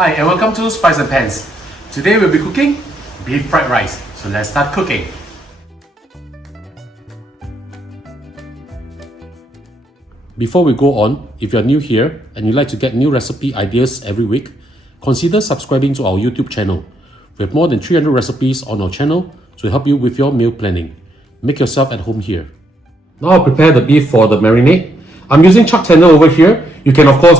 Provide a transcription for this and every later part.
Hi and welcome to Spice and Pans. Today we'll be cooking beef fried rice. So let's start cooking. Before we go on, if you're new here and you'd like to get new recipe ideas every week, consider subscribing to our YouTube channel. We have more than 300 recipes on our channel to help you with your meal planning. Make yourself at home here. Now I'll prepare the beef for the marinade. I'm using chuck tender over here. You can, of course,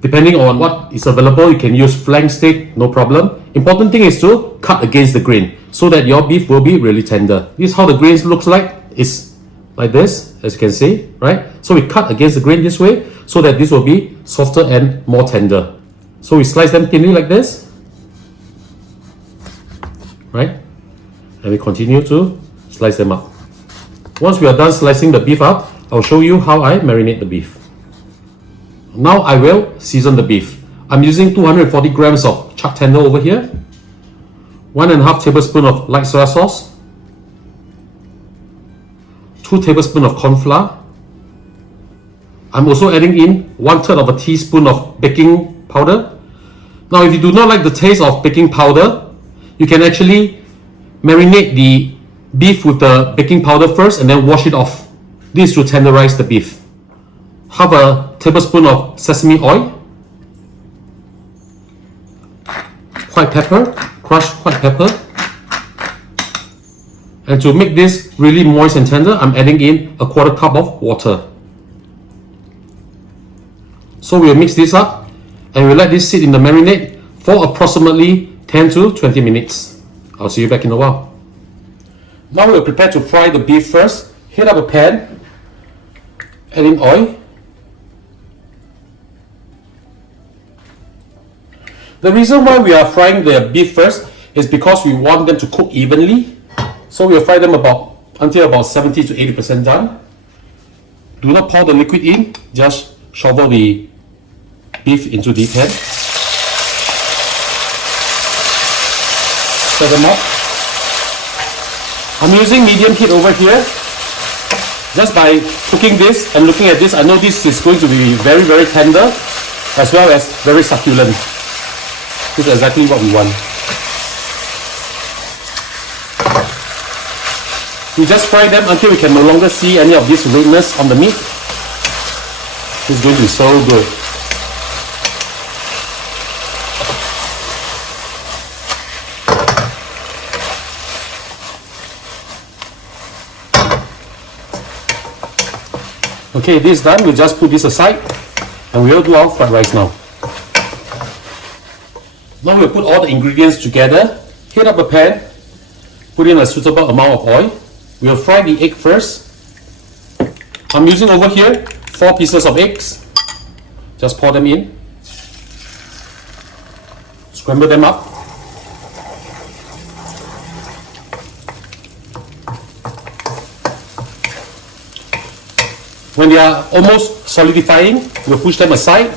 depending on what is available, you can use flank steak, no problem. Important thing is to cut against the grain so that your beef will be really tender. This is how the grains looks like. It's like this, as you can see, right? So we cut against the grain this way so that this will be softer and more tender. So we slice them thinly like this, right? And we continue to slice them up. Once we are done slicing the beef up, I'll show you how I marinate the beef. Now I will season the beef. I'm using 240 grams of chuck tender over here, 1.5 tablespoons of light soy sauce, 2 tablespoons of corn flour. I'm also adding in 1/3 of a teaspoon of baking powder. Now if you do not like the taste of baking powder, you can actually marinate the beef with the baking powder first and then wash it off. This will tenderize the beef. Half a tablespoon of sesame oil, white pepper, crushed white pepper, and to make this really moist and tender, I'm adding in 1/4 cup of water. So we'll mix this up and we'll let this sit in the marinade for approximately 10 to 20 minutes. I'll see you back in a while. Now we'll prepare to fry the beef first. Heat up a pan, add in oil. The reason why we are frying the beef first is because we want them to cook evenly. So we'll fry them until about 70 to 80% done. Do not pour the liquid in, just shovel the beef into the pan. Stir them up. I'm using medium heat over here. Just by cooking this and looking at this, I know this is going to be very, very tender as well as very succulent. This is exactly what we want. We just fry them until we can no longer see any of this redness on the meat. It's going to be so good. Okay, this is done. We'll just put this aside and we'll do our fried rice now. Now we'll put all the ingredients together. Heat up a pan, put in a suitable amount of oil. We'll fry the egg first. I'm using over here 4 pieces of eggs. Just pour them in. Scramble them up. When they are almost solidifying, we'll push them aside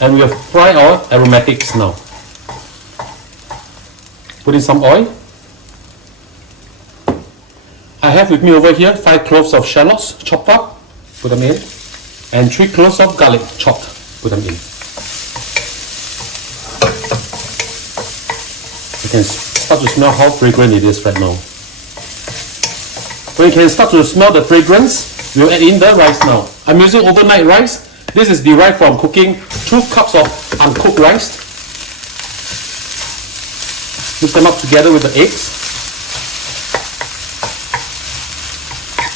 and we'll fry our aromatics now. Put in some oil. I have with me over here 5 cloves of shallots chopped up, put them in, and 3 cloves of garlic chopped, put them in. You can start to smell how fragrant it is right now. When you can start to smell the fragrance, we'll add in the rice now. I'm using overnight rice. This is derived from cooking 2 cups of uncooked rice. Mix them up together with the eggs.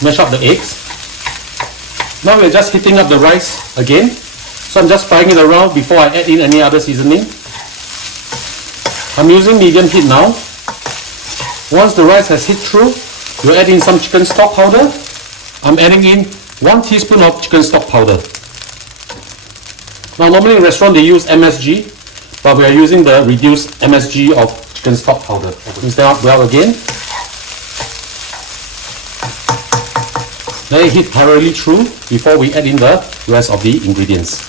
Mash up the eggs. Now we're just heating up the rice again. So I'm just frying it around before I add in any other seasoning. I'm using medium heat now. Once the rice has hit through, we'll add in some chicken stock powder. I'm adding in 1 teaspoon of chicken stock powder. Now normally in restaurant they use MSG, but we are using the reduced MSG of chicken stock powder. Mix them up well again. Let it heat thoroughly through before we add in the rest of the ingredients.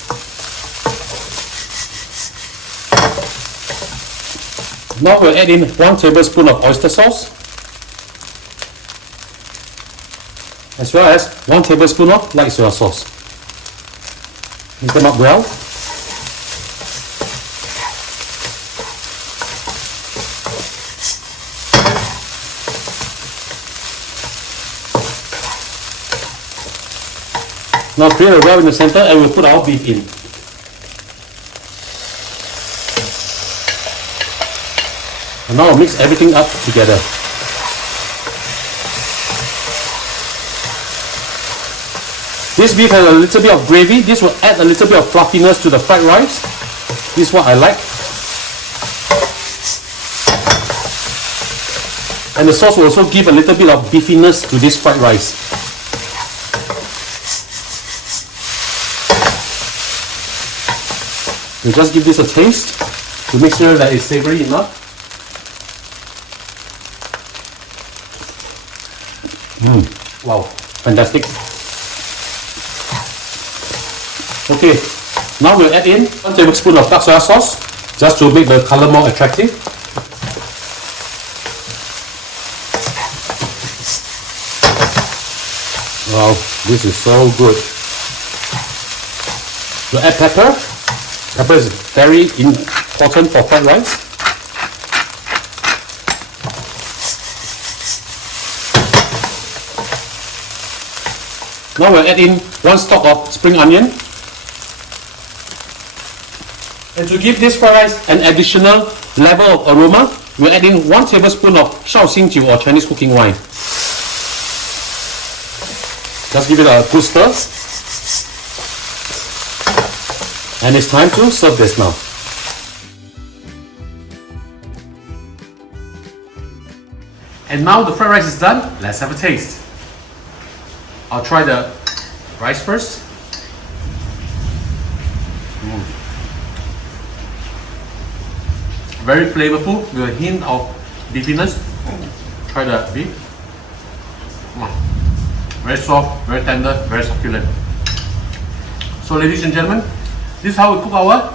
Now we'll add in 1 tablespoon of oyster sauce, as well as 1 tablespoon of light soy sauce. Mix them up well. Now create a well in the center and we'll put our beef in. And now I'll mix everything up together. This beef has a little bit of gravy. This will add a little bit of fluffiness to the fried rice. This is what I like. And the sauce will also give a little bit of beefiness to this fried rice. We'll just give this a taste to make sure that it's savory enough. Wow, fantastic. Okay, now we'll add in 1 tablespoon of dark soy sauce just to make the color more attractive. Wow, this is so good. We'll add pepper. Pepper is very important for fried rice. Now we'll add in 1 stalk of spring onion. And to give this fried rice an additional level of aroma, we'll add in 1 tablespoon of Shaoxing Huatiao or Chinese cooking wine. Just give it a good stir. And it's time to serve this now. And now the fried rice is done, let's have a taste. I'll try the rice first. Very flavorful with a hint of beefiness. Try the beef. Very soft, very tender, very succulent. So ladies and gentlemen, this is how we cook our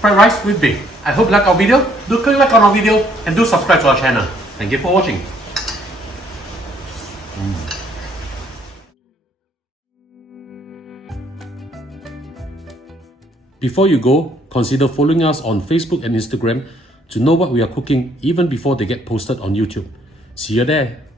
fried rice with beef. I hope you like our video. Do click like on our video and do subscribe to our channel. Thank you for watching. Before you go, consider following us on Facebook and Instagram to know what we are cooking even before they get posted on YouTube. See you there.